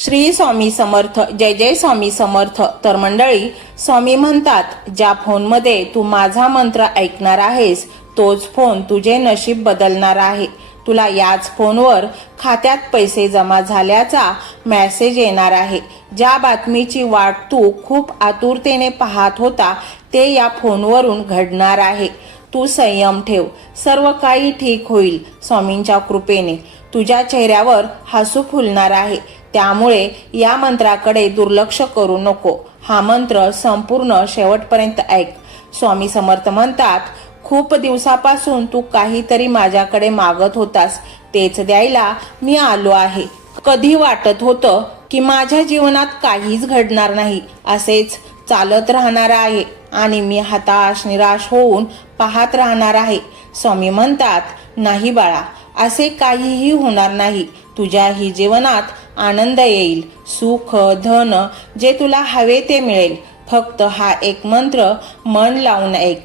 श्री स्वामी समर्थ. जय जय स्वामी समर्थ. तर मंडळी, स्वामी म्हणतात ज्या फोनमध्ये तू माझा मंत्र ऐकणार आहेस तोच फोन तुझे नशीब बदलणार आहे. तुला याच फोनवर खात्यात पैसे जमा झाल्याचा मेसेज येणार आहे. ज्या बातमीची वाट तू खूप आतुरतेने पाहत होता ते या फोनवरून घडणार आहे. तू संयम ठेव, सर्व काही ठीक होईल. स्वामींच्या कृपेने तुझ्या चेहऱ्यावर हसू फुलणार आहे. त्यामुळे या मंत्राकडे दुर्लक्ष करू नको. हा मंत्र संपूर्ण शेवटपर्यंत ऐक. स्वामी समर्थ म्हणतात, खूप दिवसापासून तू काहीतरी माझ्याकडे मागत होतास, तेच द्यायला मी आलो आहे. कधी वाटत होतं की माझ्या जीवनात काहीच घडणार नाही, असेच चालत राहणार आहे आणि मी हताश निराश होऊन पाहत राहणार आहे. स्वामी म्हणतात, नाही बाळा, असे काहीही होणार नाही. तुझ्याही जीवनात आनंद येईल, सुख धन जे तुला हवे ते मिळेल. फक्त हा एक मंत्र मन लावून ऐक.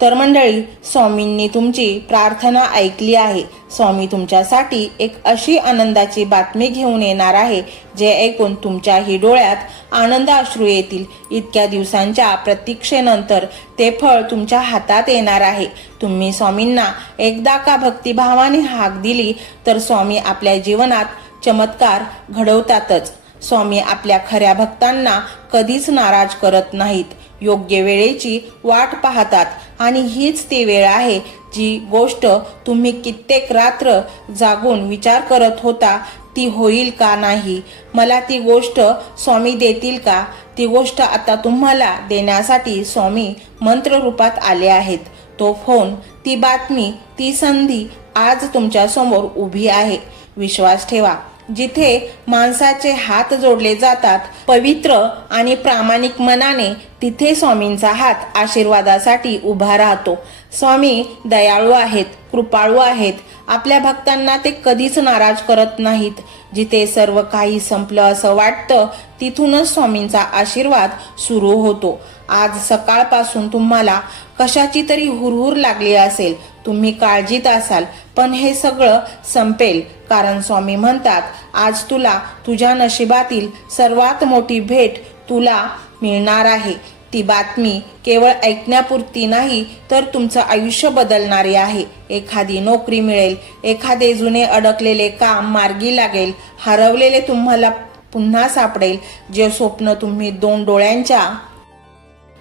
तर मंडळी, स्वामींनी तुमची प्रार्थना ऐकली आहे. स्वामी तुमच्यासाठी एक अशी आनंदाची बातमी घेऊन येणार आहे जे ऐकून तुमच्याही डोळ्यात आनंद अश्रू येतील. इतक्या दिवसांच्या प्रतीक्षेनंतर ते फळ तुमच्या हातात येणार आहे. तुम्ही स्वामींना एकदा का भक्तिभावाने हाक दिली तर स्वामी आपल्या जीवनात चमत्कार घडवतातच. स्वामी आपल्या खऱ्या भक्तांना कधीच नाराज करत नाहीत. योग्य वेळेची वाट पाहतात आणि हीच ती वेळ आहे जी गोष्ट तुम्ही कित्येक रात्र जागून विचार करत होता ती होईल का नाही, मला ती गोष्ट स्वामी देतील का. ती गोष्ट आता तुम्हाला देण्यासाठी स्वामी मंत्र रूपात आले आहेत. तो फोन, ती बातमी, ती संधी आज तुमच्या समोर उभी आहे. विश्वास ठेवा, जिथे माणसाचे हात जोडले जातात पवित्र आणि प्रामाणिक मनाने, तिथे स्वामींचा हात आशीर्वादासाठी उभा राहतो. स्वामी दयाळू आहेत, कृपाळू आहेत. आपल्या भक्तांना ते कधीच नाराज करत नाहीत. जिथे सर्व काही संपलं असं वाटतं तिथूनच स्वामींचा आशीर्वाद सुरू होतो. आज सकाळपासून तुम्हाला कशाची तरी हुरहुर लागली असेल, तुम्ही काळजीत असाल, पण हे सगळं संपेल. कारण स्वामी म्हणतात, आज तुला तुझ्या नशिबातील सर्वात मोठी भेट तुला मिळणार आहे. ती बातमी केवळ ऐकण्यापुरती नाही तर तुमचं आयुष्य बदलणारी आहे. एखादी नोकरी मिळेल, एखादे जुने अडकलेले काम मार्गी लागेल, हरवलेले तुम्हाला पुन्हा सापडेल. जे स्वप्न तुम्ही 2 डोळ्यांच्या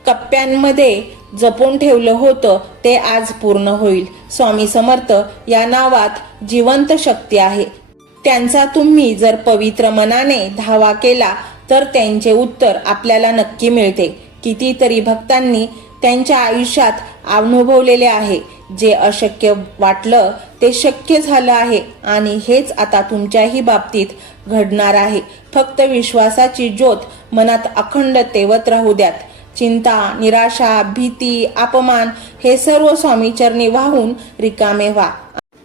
कप्प्यांमध्ये जपून ठेवलं होतं ते आज पूर्ण होईल. स्वामी समर्थ या नावात जिवंत शक्ती आहे. त्यांचा तुम्ही जर पवित्र मनाने धावा केला तर त्यांचे उत्तर आपल्याला नक्की मिळते. कितीतरी भक्तांनी त्यांच्या आयुष्यात अनुभवलेले आहे. जे अशक्य वाटलं ते शक्य झालं आहे आणि हेच आता तुमच्याही बाबतीत घडणार आहे. फक्त विश्वासाची ज्योत मनात अखंड तेवत राहू द्यात. चिंता, निराशा, भीती, अपमान हे सर्व स्वामीचरणी वाहून रिकामे व्हा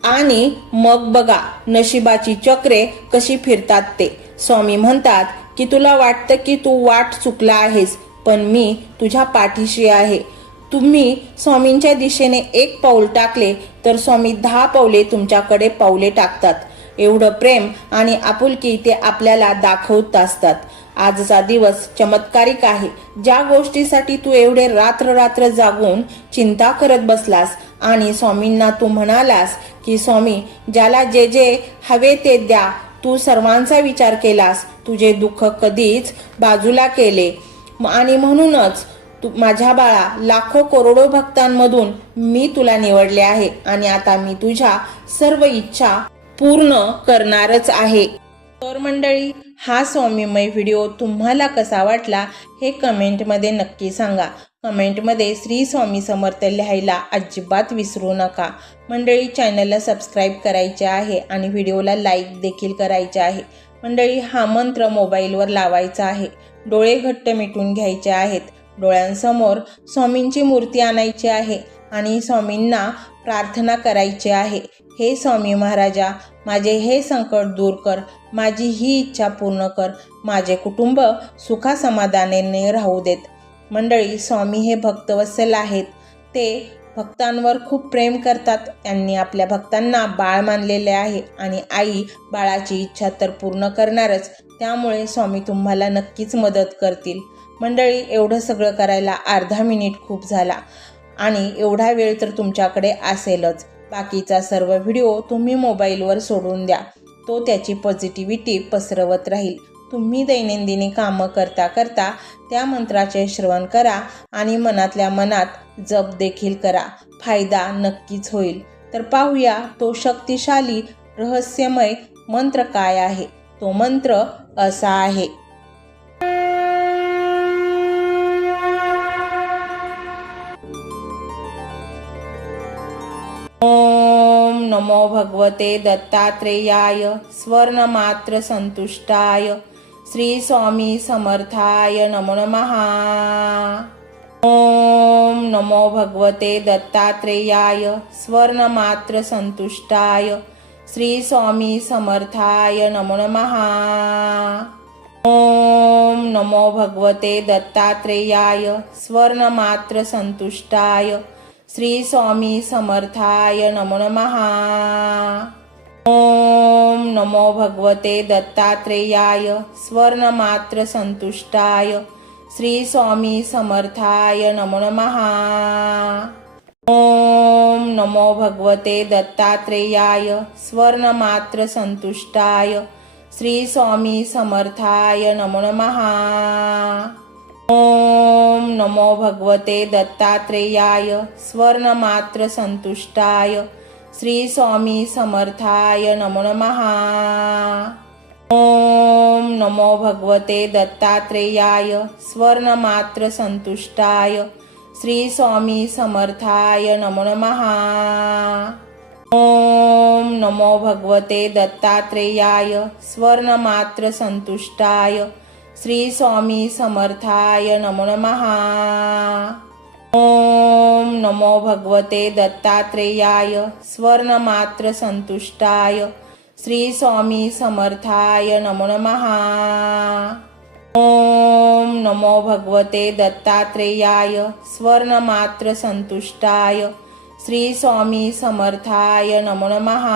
आणि मग बघा नशिबाची चक्रे कशी फिरतात ते. स्वामी म्हणतात की तुला वाटतं की तू वाट चुकला आहेस, पण मी तुझ्या पाठीशी आहे. तुम्ही स्वामींच्या दिशेने 1 पाऊल टाकले तर स्वामी 10 पावले तुमच्याकडे पावले टाकतात. एवढं प्रेम आणि आपुलकी ते आपल्याला दाखवत असतात. आजचा दिवस चमत्कारिक आहे. ज्या गोष्टीसाठी तू एवढे रात्र जागून चिंता करत बसलास आणि स्वामींना तू म्हणालास की स्वामी ज्याला जे जे हवे ते द्या, तू सर्वांचा विचार केलास, तुझे दुःख कधीच बाजूला केले आणि म्हणूनच माझ्या बाळा, लाखो करोडो भक्तांमधून मी तुला निवडले आहे आणि आता मी तुझ्या सर्व इच्छा पूर्ण करणारच आहे. तर मंडळी, हा स्वामीमय व्हिडिओ तुम्हाला कसा वाटला हे कमेंटमध्ये नक्की सांगा. कमेंटमध्ये श्री स्वामी समर्थ लिहायला अजिबात विसरू नका. मंडळी, चॅनलला सबस्क्राईब करायचे आहे आणि व्हिडिओला लाईक देखील करायचे आहे. मंडळी, हा मंत्र मोबाईलवर लावायचा आहे. डोळे घट्ट मिटून घ्यायचे आहेत. डोळ्यांसमोर स्वामींची मूर्ती आणायची आहे आणि स्वामींना प्रार्थना करायची आहे. हे स्वामी महाराजा, माझे हे संकट दूर कर, माझी ही इच्छा पूर्ण कर, माझे कुटुंब सुखासमाधानाने राहू देत. मंडळी, स्वामी हे भक्तवत्सल आहेत. ते भक्तांवर खूप प्रेम करतात. त्यांनी आपल्या भक्तांना बाळ मानलेले आहे आणि आई बाळाची इच्छा तर पूर्ण करणारच. त्यामुळे स्वामी तुम्हाला नक्कीच मदत करतील. मंडळी, एवढं सगळं करायला अर्धा मिनिट खूप झाला आणि एवढा वेळ तर तुमच्याकडे असेलच. बाकीचा सर्व व्हिडिओ तुम्ही मोबाईलवर सोडून द्या. तो त्याची पॉझिटिव्हिटी पसरवत राहील. तुम्ही दैनंदिनी कामं करता करता त्या मंत्राचे श्रवण करा आणि मनातल्या मनात जप देखील करा. फायदा नक्कीच होईल. तर पाहूया तो शक्तिशाली रहस्यमय मंत्र काय आहे. तो मंत्र असा आहे. ओम नमो भगवते दत्तात्रेयाय स्वर्णमात्र संतुष्टाय श्री स्वामी समर्थाय नमो नमः. ओम नमो भगवते दत्तात्रेयाय स्वर्णमात्र संतुष्टाय श्री स्वामी समर्थाय नमो नमः. ओम नमो भगवते दत्तात्रेयाय स्वर्णमात्र संतुष्टाय श्री स्वामी समर्थाय नमो नमः. ओम नमो भगवते दत्तात्रेयाय स्वर्णमात्र संतुष्टाय श्री स्वामी समर्थाय नमो नमः. ओम नमो भगवते दत्तात्रेयाय स्वर्णमात्र संतुष्टाय श्री स्वामी समर्थाय नमो नमः. ओम नमो भगवते दत्तात्रेयाय स्वर्णमात्र संतुष्टाय श्री स्वामी समर्थाय नमो नमः. ओम नमो भगवते दत्तात्रेयाय स्वर्णमात्र संतुष्टाय श्री स्वामी समर्थाय नमो नमः. ओम नमो भगवते दत्तात्रेयाय स्वर्णमात्र संतुष्टाय श्री स्वामी समर्थाय नमो नमः. ओम नमो भगवते दत्तात्रेयाय स्वर्णमात्र संतुष्टाय श्री स्वामी समर्थाय नमो नमः. ओम नमो भगवते दत्तात्रेयाय स्वर्णमात्र संतुष्टाय श्री स्वामी समर्थाय नमो नमः.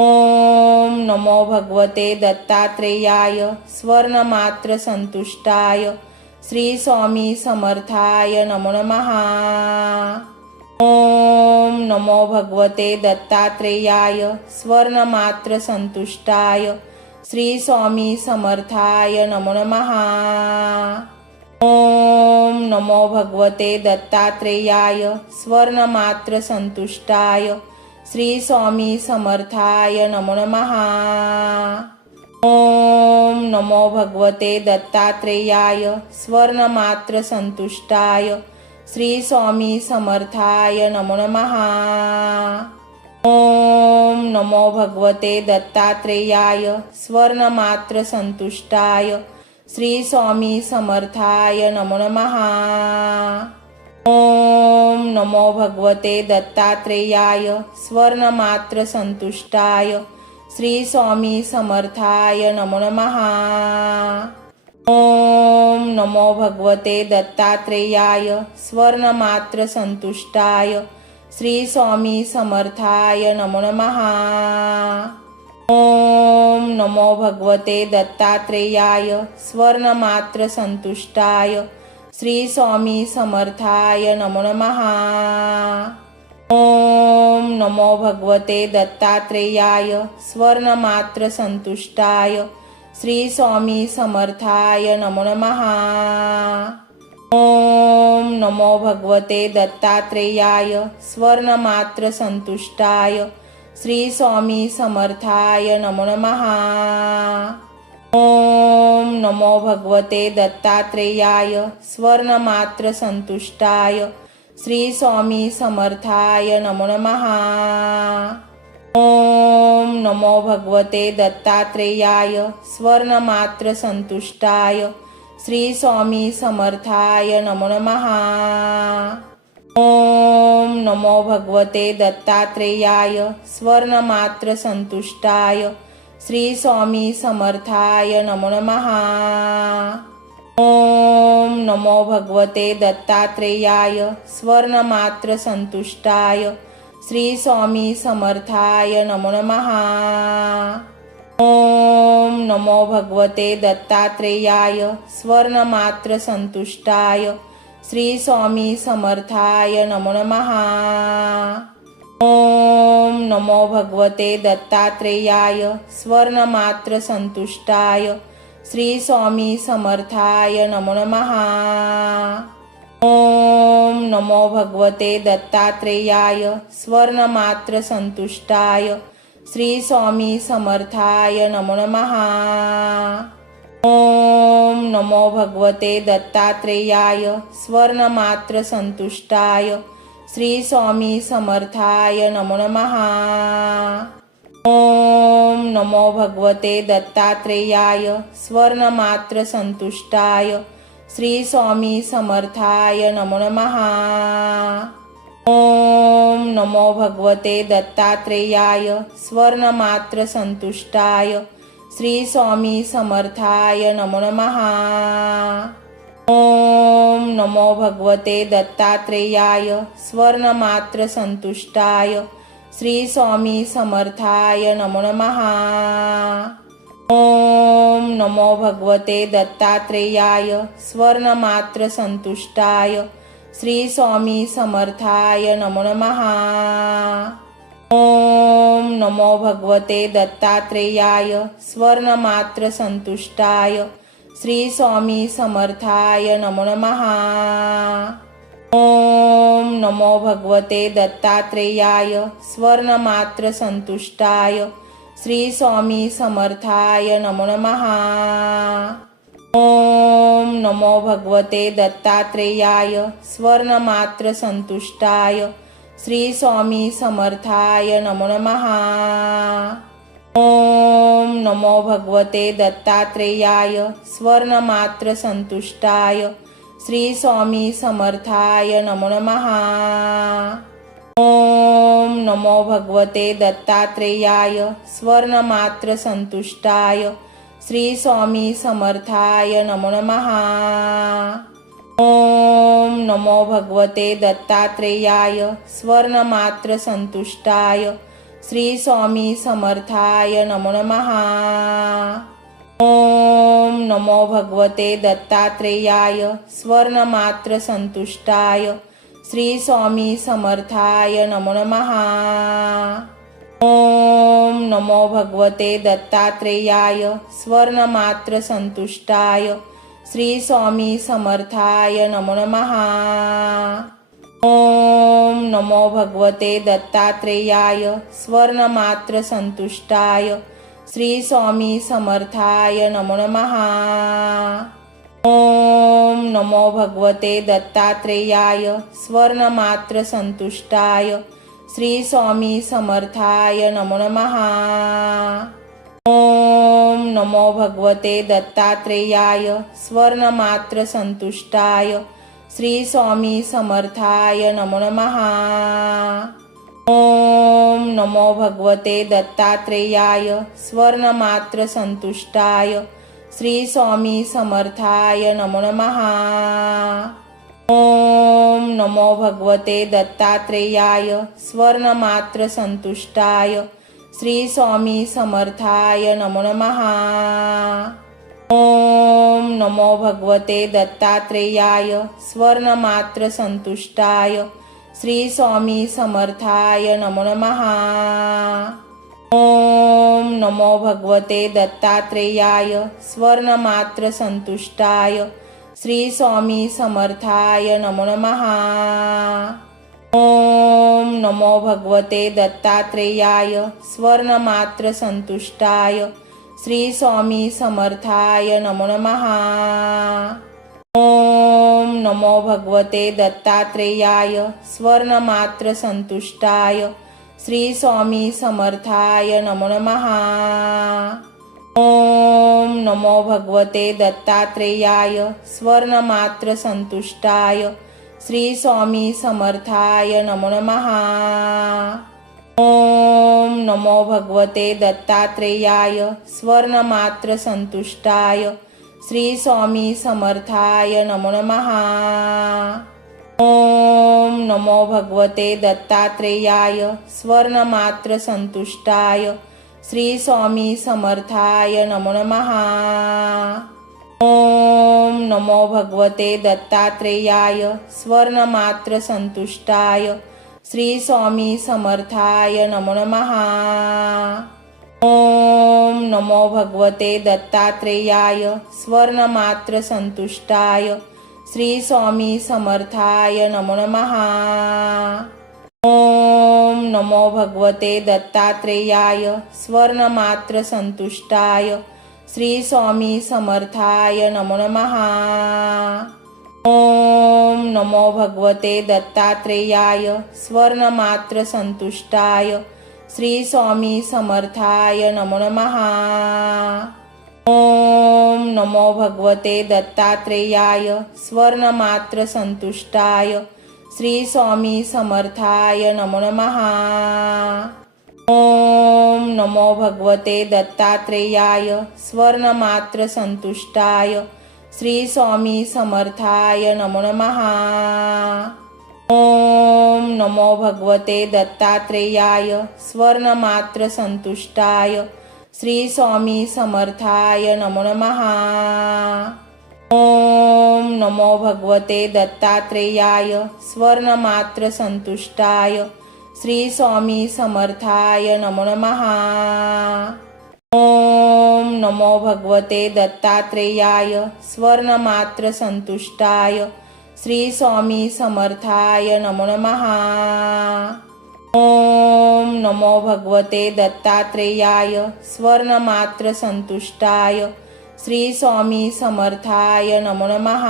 ओम नमो भगवते दत्तात्रेयाय स्वर्णमात्र संतुष्टाय श्री स्वामी समर्थाय नमो नमः. ओम नमो भगवते दत्तात्रेयाय स्वर्णमात्र संतुष्टाय श्री स्वामी समर्थाय नमो नमः. ओम नमो भगवते दत्तात्रेयाय स्वर्णमात्र संतुष्टाय श्री स्वामी समर्थाय नमो नमः. ओम नमो भगवते दत्तात्रेयाय स्वर्णमात्र संतुष्टाय श्री स्वामी समर्थाय नमो नमः. ओम नमो भगवते दत्तात्रेयाय स्वर्णमात्र संतुष्टाय श्री स्वामी समर्थाय नमो नमः. ओम नमो भगवते दत्तात्रेयाय स्वर्णमात्र संतुष्टाय श्री स्वामी समर्थाय नमो नमः. ओम नमो भगवते दत्तात्रेयाय स्वर्णमात्र संतुष्टाय श्री स्वामी समर्थाय नमो नमः. ओम नमो भगवते दत्तात्रेयाय स्वर्णमात्र संतुष्टाय श्री स्वामी समर्थाय नमो नमः. ओम नमो भगवते दत्तात्रेयाय स्वर्णमात्र संतुष्टाय श्री स्वामी समर्थाय नमो नमः. ओम नमो भगवते दत्तात्रेयाय स्वर्णमात्र संतुष्टाय श्री स्वामी समर्थाय नमो नमः. ओम नमो भगवते दत्तात्रेयाय स्वर्णमात्र संतुष्टाय श्री स्वामी समर्थाय नमो नमः. ओम नमो भगवते दत्तात्रेयाय स्वर्णमात्र संतुष्टाय श्री स्वामी समर्थाय नमो नमः. ओम नमो भगवते दत्तात्रेयाय स्वर्णमात्र संतुष्टाय श्री स्वामी समर्थाय नमो नमः. ओम नमो भगवते दत्तात्रेयाय स्वर्णमात्र संतुष्टाय श्री स्वामी समर्थाय नमो नमः। ओम नमो भगवते दत्तात्रेयाय स्वर्णमात्र संतुष्टाय श्री स्वामी समर्थाय नमो नमः। ओम नमो भगवते दत्तात्रेयाय स्वर्णमात्र संतुष्टाय श्री स्वामी समर्थाय नमो नमः। ओम नमो भगवते दत्तात्रेयाय स्वर्णमात्र संतुष्टाय श्री स्वामी समर्थाय नमो नमः। ओम नमो भगवते दत्तात्रेयाय स्वर्णमात्र संतुष्टाय श्री स्वामी समर्थाय नमो नमः। ओम नमो भगवते दत्तात्रेयाय स्वर्णमात्र संतुष्टाय श्री स्वामी समर्थाय नमो नमः। ओम नमो भगवते दत्तात्रेयाय स्वर्णमात्र संतुष्टाय श्री स्वामी समर्थाय नमो नमः। ओम नमो भगवते दत्तात्रेयाय स्वर्णमात्र संतुष्टाय श्री स्वामी समर्थाय नमो नमः। ओम नमो भगवते दत्तात्रेयाय स्वर्णमात्र संतुष्टाय श्री स्वामी समर्थाय नमो नमः। ओम नमो भगवते दत्तात्रेयाय स्वर्णमात्र संतुष्टाय श्री स्वामी समर्थाय नमो नमः। ओम नमो भगवते दत्तात्रेयाय स्वर्णमात्र संतुष्टाय श्री स्वामी समर्थाय नमो नमः। ओम नमो भगवते दत्तात्रेयाय स्वर्णमात्र संतुष्टाय श्री स्वामी समर्थाय नमो नमः। ओम नमो भगवते दत्तात्रेयाय स्वर्णमात्र संतुष्टाय श्री स्वामी समर्थाय नमो नमः। ओम नमो भगवते दत्तात्रेयाय स्वर्णमात्र संतुष्टाय श्री स्वामी समर्थाय नमो नमः। ओम नमो भगवते दत्तात्रेयाय स्वर्णमात्र संतुष्टाय श्री स्वामी समर्थाय नमो नमः। ओम नमो भगवते दत्तात्रेयाय स्वर्णमात्र संतुष्टाय श्री स्वामी समर्थाय नमो नमः। ओम नमो भगवते दत्तात्रेयाय स्वर्णमात्र संतुष्टाय श्री स्वामी समर्थाय नमो नमः। ओम नमो भगवते दत्तात्रेयाय स्वर्णमात्र संतुष्टाय श्री स्वामी समर्थाय नमो नमः। ओम नमो भगवते दत्तात्रेयाय स्वर्णमात्र संतुष्टाय श्री स्वामी समर्थाय नमो नमः। ओम नमो भगवते दत्तात्रेयाय स्वर्णमात्र संतुष्टाय श्री स्वामी समर्थाय नमो नमः। ओम नमो भगवते दत्तात्रेयाय स्वर्णमात्र संतुष्टाय श्री स्वामी समर्थाय नमो नमः। ओम नमो भगवते दत्तात्रेयाय स्वर्णमात्र संतुष्टाय श्री स्वामी समर्थाय नमो नमः। ओम नमो भगवते दत्तात्रेयाय स्वर्णमात्र संतुष्टाय श्री स्वामी समर्थाय नमो नमः। ओम नमो भगवते दत्तात्रेयाय स्वर्णमात्र संतुष्टाय श्री स्वामी समर्थाय नमो नमः। ओम नमो भगवते दत्तात्रेयाय स्वर्णमात्र संतुष्टाय श्री स्वामी समर्थाय नमो नमः। ओम नमो भगवते दत्तात्रेयाय स्वर्णमात्र संतुष्टाय श्री स्वामी समर्थाय नमो नमः। ओम नमो भगवते दत्तात्रेयाय स्वर्णमात्र संतुष्टाय श्री स्वामी समर्थाय नमो नमः। ओम नमो भगवते दत्तात्रेयाय स्वर्णमात्र संतुष्टाय श्री स्वामी समर्थाय नमो नमः। ओम नमो भगवते दत्तात्रेयाय स्वर्णमात्र संतुष्टाय श्री स्वामी समर्थाय नमो नमः। ओम नमो भगवते दत्तात्रेयाय स्वर्णमात्र संतुष्टाय श्री स्वामी समर्थाय नमो नमः। ओम नमो भगवते दत्तात्रेयाय स्वर्णमात्र संतुष्टाय श्री स्वामी समर्थाय नमो नमः। ओम नमो भगवते दत्तात्रेयाय स्वर्णमात्र संतुष्टाय श्री स्वामी समर्थाय नमो नमः। ओम नमो भगवते दत्तात्रेयाय स्वर्णमात्र संतुष्टाय श्री स्वामी समर्थाय नमो नमः। ओम नमो भगवते दत्तात्रेयाय स्वर्णमात्र संतुष्टाय श्री स्वामी समर्थाय नमो नमः। ओम नमो भगवते दत्तात्रेयाय स्वर्णमात्र संतुष्टाय श्री स्वामी समर्थाय नमो नमः। ओम नमो भगवते दत्तात्रेयाय स्वर्णमात्र संतुष्टाय श्री स्वामी समर्थाय नमो नमः। ओम नमो भगवते दत्तात्रेयाय स्वर्णमात्र संतुष्टाय श्री स्वामी समर्थाय नमो नमः। ओम नमो भगवते दत्तात्रेयाय स्वर्णमात्र संतुष्टाय श्री स्वामी समर्थाय नमो नमः। ओम नमो भगवते दत्तात्रेयाय स्वर्णमात्र संतुष्टाय श्री स्वामी समर्थाय नमो नमः।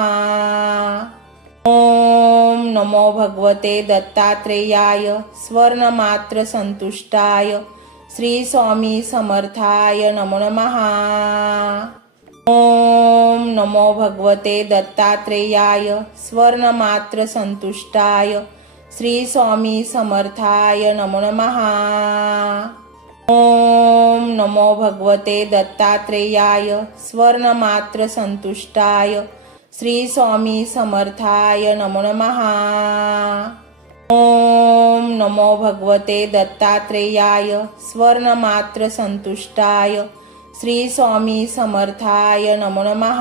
ओम नमो भगवते दत्तात्रेयाय स्वर्णमात्र संतुष्टाय श्री स्वामी समर्थाय नमो नमः। ओम नमो भगवते दत्तात्रेयाय स्वर्णमात्र संतुष्टाय श्री स्वामी समर्थाय नमो नमः। ओम नमो भगवते दत्तात्रेयाय स्वर्णमात्र संतुष्टाय श्री स्वामी समर्थाय नमो नमः। ओम नमो भगवते दत्तात्रेयाय स्वर्णमात्र संतुष्टाय श्री स्वामी समर्थाय नमो नमः।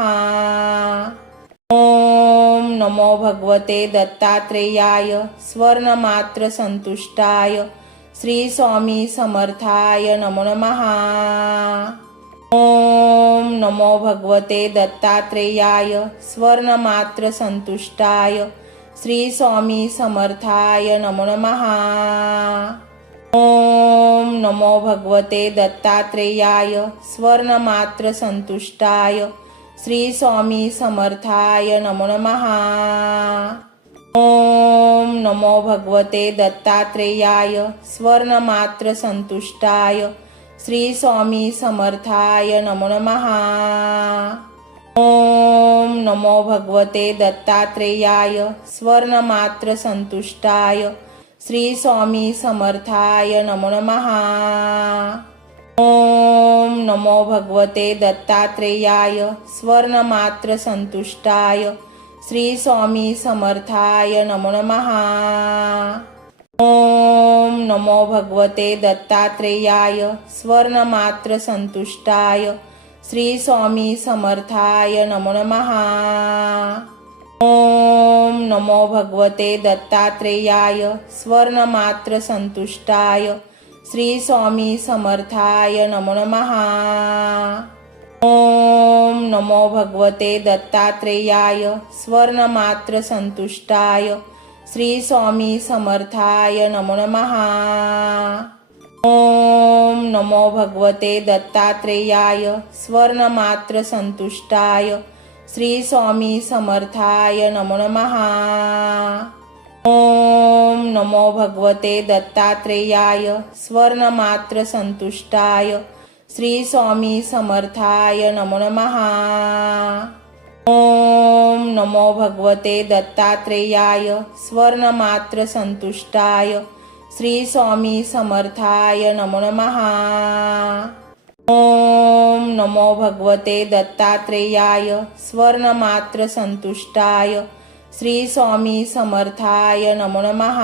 ओम नमो भगवते दत्तात्रेयाय स्वर्णमात्र संतुष्टाय श्री स्वामी समर्थाय नमो नमः। ओम नमो भगवते दत्तात्रेयाय स्वर्णमात्र संतुष्टाय श्री स्वामी समर्थाय नमो नमः। ओम नमो भगवते दत्तात्रेयाय स्वर्णमात्र संतुष्टाय श्री स्वामी समर्थाय नमो नमः। ओम नमो भगवते दत्तात्रेयाय स्वर्णमात्र संतुष्टाय श्री स्वामी समर्थाय नमो नमः। ओम नमो भगवते दत्तात्रेयाय स्वर्णमात्र संतुष्टाय श्री स्वामी समर्थाय नमो नमः। ओम नमो भगवते दत्तात्रेयाय स्वर्णमात्र संतुष्टाय श्री स्वामी समर्थाय नमो नमः। ओम नमो भगवते दत्तात्रेयाय स्वर्णमात्र संतुष्टाय श्री स्वामी समर्थाय नमो नमः। ओम नमो भगवते दत्तात्रेयाय स्वर्णमात्र संतुष्टाय श्री स्वामी समर्थाय नमो नमः। ओम नमो भगवते दत्तात्रेयाय स्वर्णमात्र संतुष्टाय श्री स्वामी समर्थाय नमो नमः। ओम नमो भगवते दत्तात्रेयाय स्वर्णमात्र संतुष्टाय श्री स्वामी समर्थाय नमो नमः। ओम नमो भगवते दत्तात्रेयाय स्वर्णमात्र संतुष्टाय श्री स्वामी समर्थाय नमो नमः। ओम नमो भगवते दत्तात्रेयाय स्वर्णमात्र संतुष्टाय श्री स्वामी समर्थाय नमो नमः। ओम नमो भगवते दत्तात्रेयाय स्वर्णमात्र संतुष्टाय श्री स्वामी समर्थाय नमो नमः।